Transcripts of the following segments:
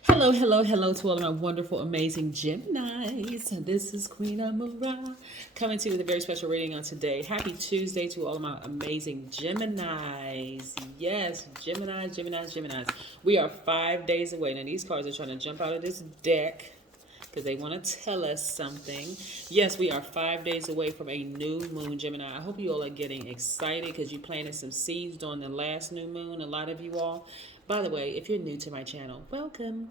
Hello, hello, hello to all of my wonderful, amazing Geminis. This is Queen Amun Ra coming to you with a very special reading on today. Happy Tuesday to all of my amazing Geminis. Yes, Geminis, Geminis, Geminis. We are 5 days away. Now, these cards are trying to jump out of this deck because they want to tell us something. Yes, we are 5 days away from a new moon, Gemini. I hope you all are getting excited because you planted some seeds during the last new moon. A lot of you all. By the way, if you're new to my channel, welcome.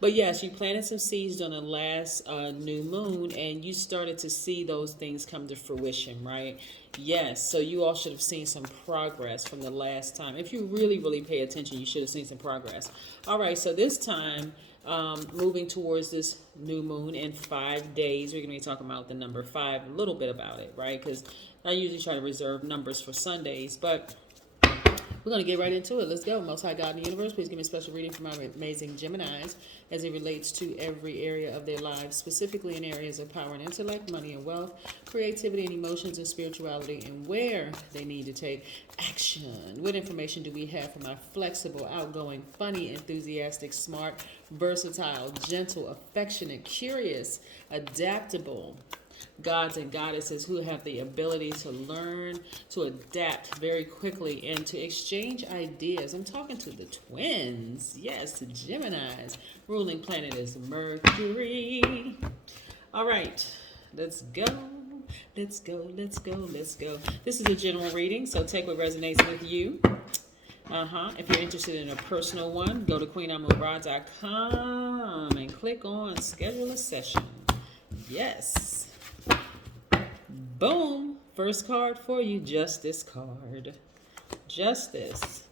But yes, you planted some seeds during the last new moon and you started to see those things come to fruition, right? Yes, so you all should have seen some progress from the last time. If you really, really pay attention, you should have seen some progress. All right, so this time, moving towards this new moon in 5 days, we're going to be talking about the number five, a little bit about it, right? Because I usually try to reserve numbers for Sundays, but we're going to get right into it. Let's go. Most High God in the universe, please give me a special reading for my amazing Geminis as it relates to every area of their lives, specifically in areas of power and intellect, money and wealth, creativity and emotions and spirituality, and where they need to take action. What information do we have for my flexible, outgoing, funny, enthusiastic, smart, versatile, gentle, affectionate, curious, adaptable, gods and goddesses who have the ability to learn, to adapt very quickly, and to exchange ideas? I'm talking to the twins. Yes, to Geminis. Ruling planet is Mercury. All right, let's go. Let's go, let's go, let's go. This is a general reading, so take what resonates with you. If you're interested in a personal one, go to queenamurra.com and click on schedule a session. Yes. Boom. First card for you, Justice card. Justice.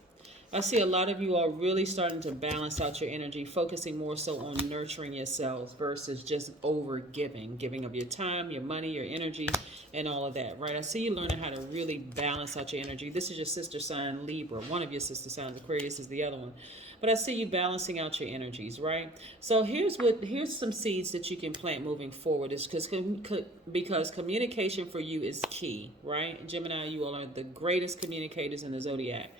I see a lot of you are really starting to balance out your energy, focusing more so on nurturing yourselves versus just over giving of your time, your money, your energy, and all of that, right? I see you learning how to really balance out your energy. This is your sister sign, Libra. One of your sister signs, Aquarius is the other one. But I see you balancing out your energies, right? So here's some seeds that you can plant moving forward. Is because communication for you is key, right? Gemini, you all are the greatest communicators in the zodiac.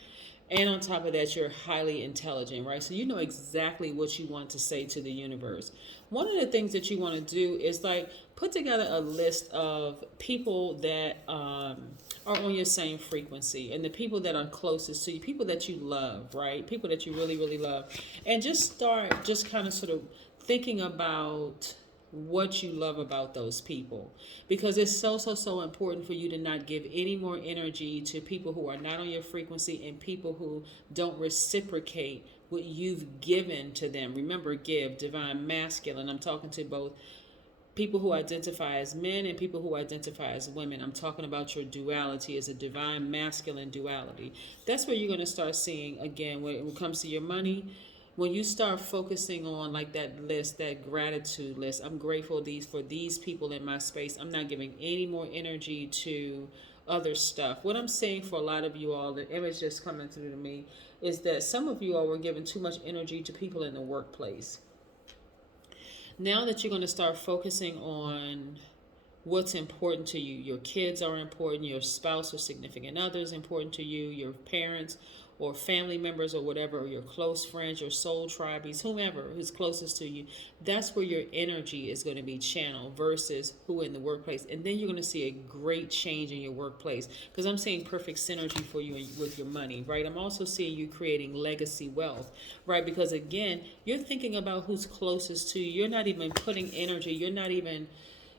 And on top of that, you're highly intelligent, right? So you know exactly what you want to say to the universe. One of the things that you want to do is like put together a list of people that are on your same frequency and the people that are closest to you, people that you love, right? People that you really, really love. And just start just kind of sort of thinking about what you love about those people, because it's so important for you to not give any more energy to people who are not on your frequency and people who don't reciprocate what you've given to them. Remember, give, divine masculine. I'm talking to both people who identify as men and people who identify as women. I'm talking about your duality as a divine masculine duality. That's where you're going to start seeing, again, when it comes to your money, when you start focusing on like that list, that gratitude list. I'm grateful for these people in my space. I'm not giving any more energy to other stuff. What I'm saying for a lot of you all, the image just coming through to me, is that some of you all were giving too much energy to people in the workplace. Now that you're going to start focusing on what's important to you, your kids are important, your spouse or significant others important to you, your parents or family members or whatever, or your close friends, your soul tribes, whomever is closest to you, that's where your energy is going to be channeled versus who in the workplace. And then you're going to see a great change in your workplace, because I'm seeing perfect synergy for you with your money, right? I'm also seeing you creating legacy wealth, right? Because again, you're thinking about who's closest to you. You're not even putting energy, you're not even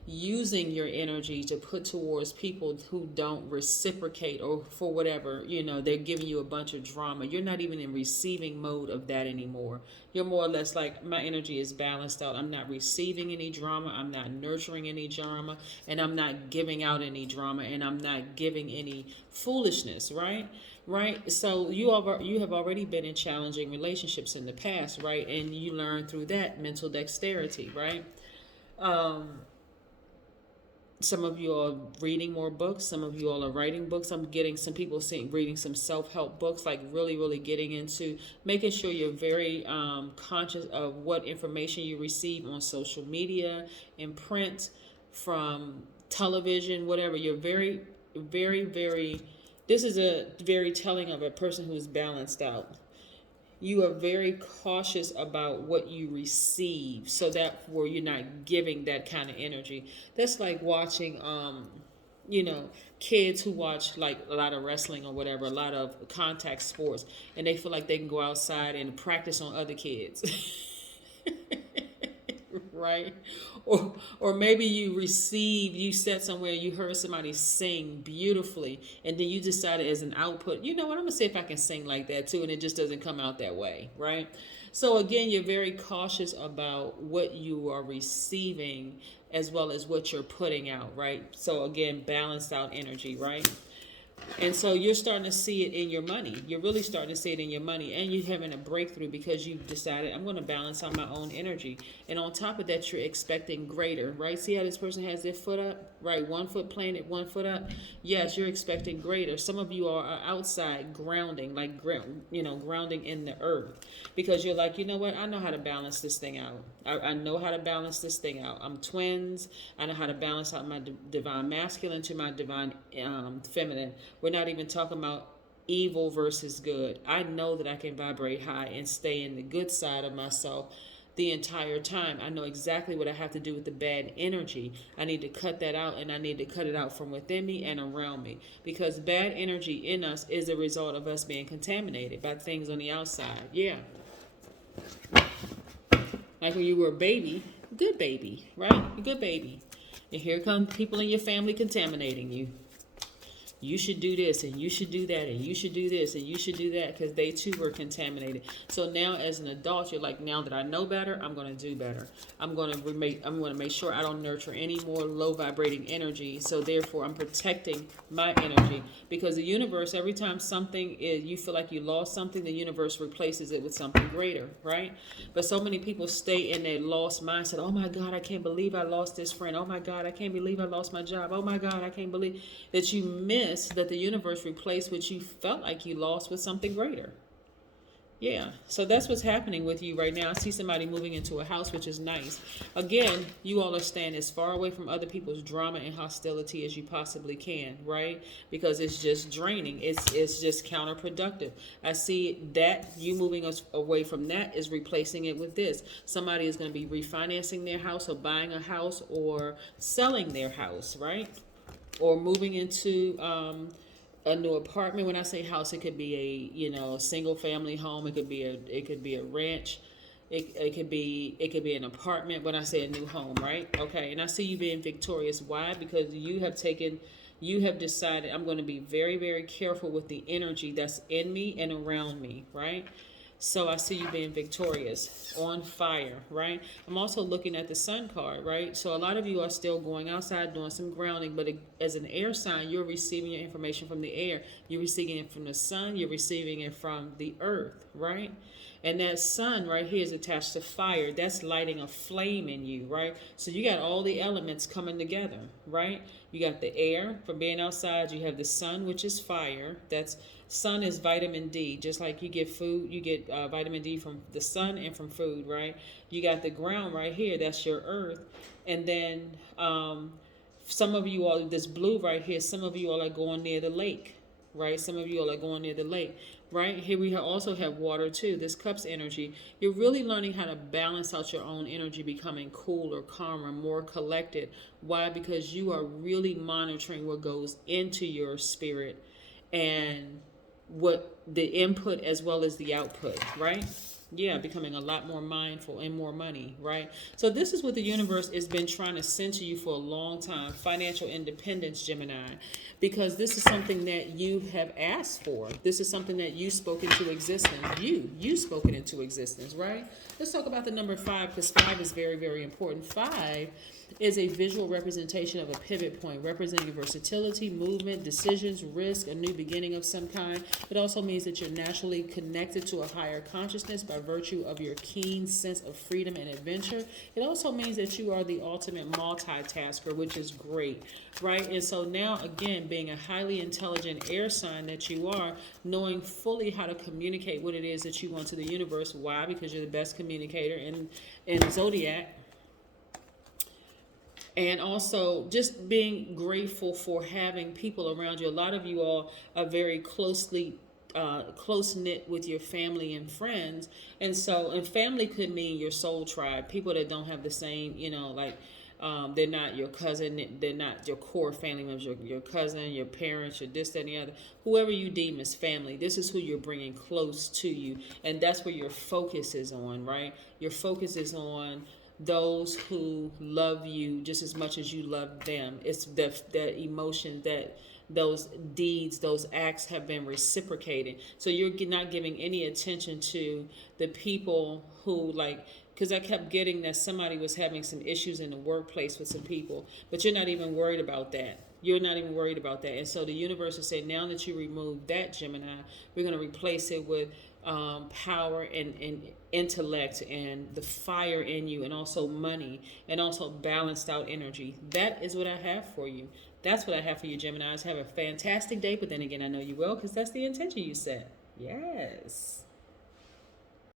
using your energy to put towards people who don't reciprocate, or for whatever, they're giving you a bunch of drama. You're not even in receiving mode of that anymore. You're more or less like, my energy is balanced out. I'm not receiving any drama, I'm not nurturing any drama, and I'm not giving out any drama, and I'm not giving any foolishness, right? So you have already been in challenging relationships in the past, right? And you learn through that mental dexterity, right? Some of you are reading more books. Some of you all are writing books. I'm getting some people reading some self-help books, like really, really getting into making sure you're very conscious of what information you receive on social media, in print, from television, whatever. You're very, very, very, this is a very telling of a person who's balanced out. you are very cautious about what you receive, so that where you're not giving that kind of energy. That's like watching you know, kids who watch like a lot of wrestling or whatever, a lot of contact sports, and they feel like they can go outside and practice on other kids. Right? Or maybe you sat somewhere, you heard somebody sing beautifully, and then you decided as an output, you know what, I'm gonna see if I can sing like that too, and it just doesn't come out that way, right? So again, you're very cautious about what you are receiving as well as what you're putting out, right? So again, balanced out energy, right? And so you're starting to see it in your money. You're really starting to see it in your money. And you're having a breakthrough because you've decided, I'm going to balance out my own energy. And on top of that, you're expecting greater, right? See how this person has their foot up? Right, 1 foot planted, 1 foot up. Yes, you're expecting greater. Some of you are outside grounding, like grounding in the earth, because you're like, you know what? I know how to balance this thing out. I know how to balance this thing out. I'm twins. I know how to balance out my divine masculine to my divine feminine. We're not even talking about evil versus good. I know that I can vibrate high and stay in the good side of myself the entire time. I know exactly what I have to do with the bad energy. I need to cut that out, and I need to cut it out from within me and around me, because bad energy in us is a result of us being contaminated by things on the outside. Yeah. Like when you were a baby, good baby, right? A good baby. And here come people in your family contaminating you. You should do this, and you should do that, and you should do this, and you should do that, because they too were contaminated. So now as an adult, you're like, now that I know better, I'm going to do better. I'm going to make sure I don't nurture any more low vibrating energy. So therefore, I'm protecting my energy, because the universe, every time something is, you feel like you lost something, the universe replaces it with something greater, right? But so many people stay in that lost mindset. Oh my God, I can't believe I lost this friend. Oh my God, I can't believe I lost my job. Oh my God, I can't believe that you miss that the universe replaced what you felt like you lost with something greater. Yeah, so that's what's happening with you right now. I see somebody moving into a house, which is nice. Again, you all are staying as far away from other people's drama and hostility as you possibly can, right? Because it's just draining. It's just counterproductive. I see that you moving us away from that is replacing it with this. Somebody is going to be refinancing their house, or buying a house, or selling their house, right? Or moving into a new apartment. When I say house, it could be a single family home. It could be a ranch. It could be an apartment. When I say a new home, right? Okay. And I see you being victorious. Why? Because you have decided, I'm going to be very, very careful with the energy that's in me and around me, right? So I see you being victorious, on fire, right? I'm also looking at the sun card, right? So a lot of you are still going outside, doing some grounding, but as an air sign, you're receiving your information from the air. You're receiving it from the sun. You're receiving it from the earth, right? And that sun right here is attached to fire. That's lighting a flame in you, right? So you got all the elements coming together, right? You got the air from being outside. You have the sun, which is fire. Sun is vitamin D. Just like you get food, you get vitamin D from the sun and from food, right? You got the ground right here. That's your earth. And then some of you all, this blue right here, some of you all are going near the lake, right? Some of you all are going near the lake. Right here we also have water too. This cup's energy. You're really learning how to balance out your own energy, becoming cooler, calmer, more collected. Why? Because you are really monitoring what goes into your spirit and what the input as well as the output, right? Yeah, becoming a lot more mindful and more money, right? So this is what the universe has been trying to send to you for a long time. Financial independence, Gemini, because this is something that you have asked for. This is something that you spoke into existence. You spoke it into existence, right? Let's talk about the number 5, because 5 is very, very important. 5 is a visual representation of a pivot point, representing versatility, movement, decisions, risk, a new beginning of some kind. It also means that you're naturally connected to a higher consciousness by virtue of your keen sense of freedom and adventure. It also means that you are the ultimate multitasker, which is great, right? And so now, again, being a highly intelligent air sign that you are, knowing fully how to communicate what it is that you want to the universe. Why? Because you're the best communicator in Zodiac. And also just being grateful for having people around you. A lot of you all are very closely close knit with your family and friends. And so, and family could mean your soul tribe, people that don't have the same, like, they're not your cousin, they're not your core family members, your cousin, your parents, your this, that, and the other. Whoever you deem as family, this is who you're bringing close to you. And that's where your focus is on, right? Your focus is on those who love you just as much as you love them. It's the emotion that those deeds, those acts have been reciprocated. So you're not giving any attention to the people who, like, because I kept getting that somebody was having some issues in the workplace with some people, but you're not even worried about that. You're not even worried about that. And so the universe is saying, now that you remove that, Gemini, we're going to replace it with power and intellect and the fire in you, and also money, and also balanced out energy. That is what I have for you. That's what I have for you, Geminis. Have a fantastic day, but then again, I know you will, because that's the intention you set. Yes.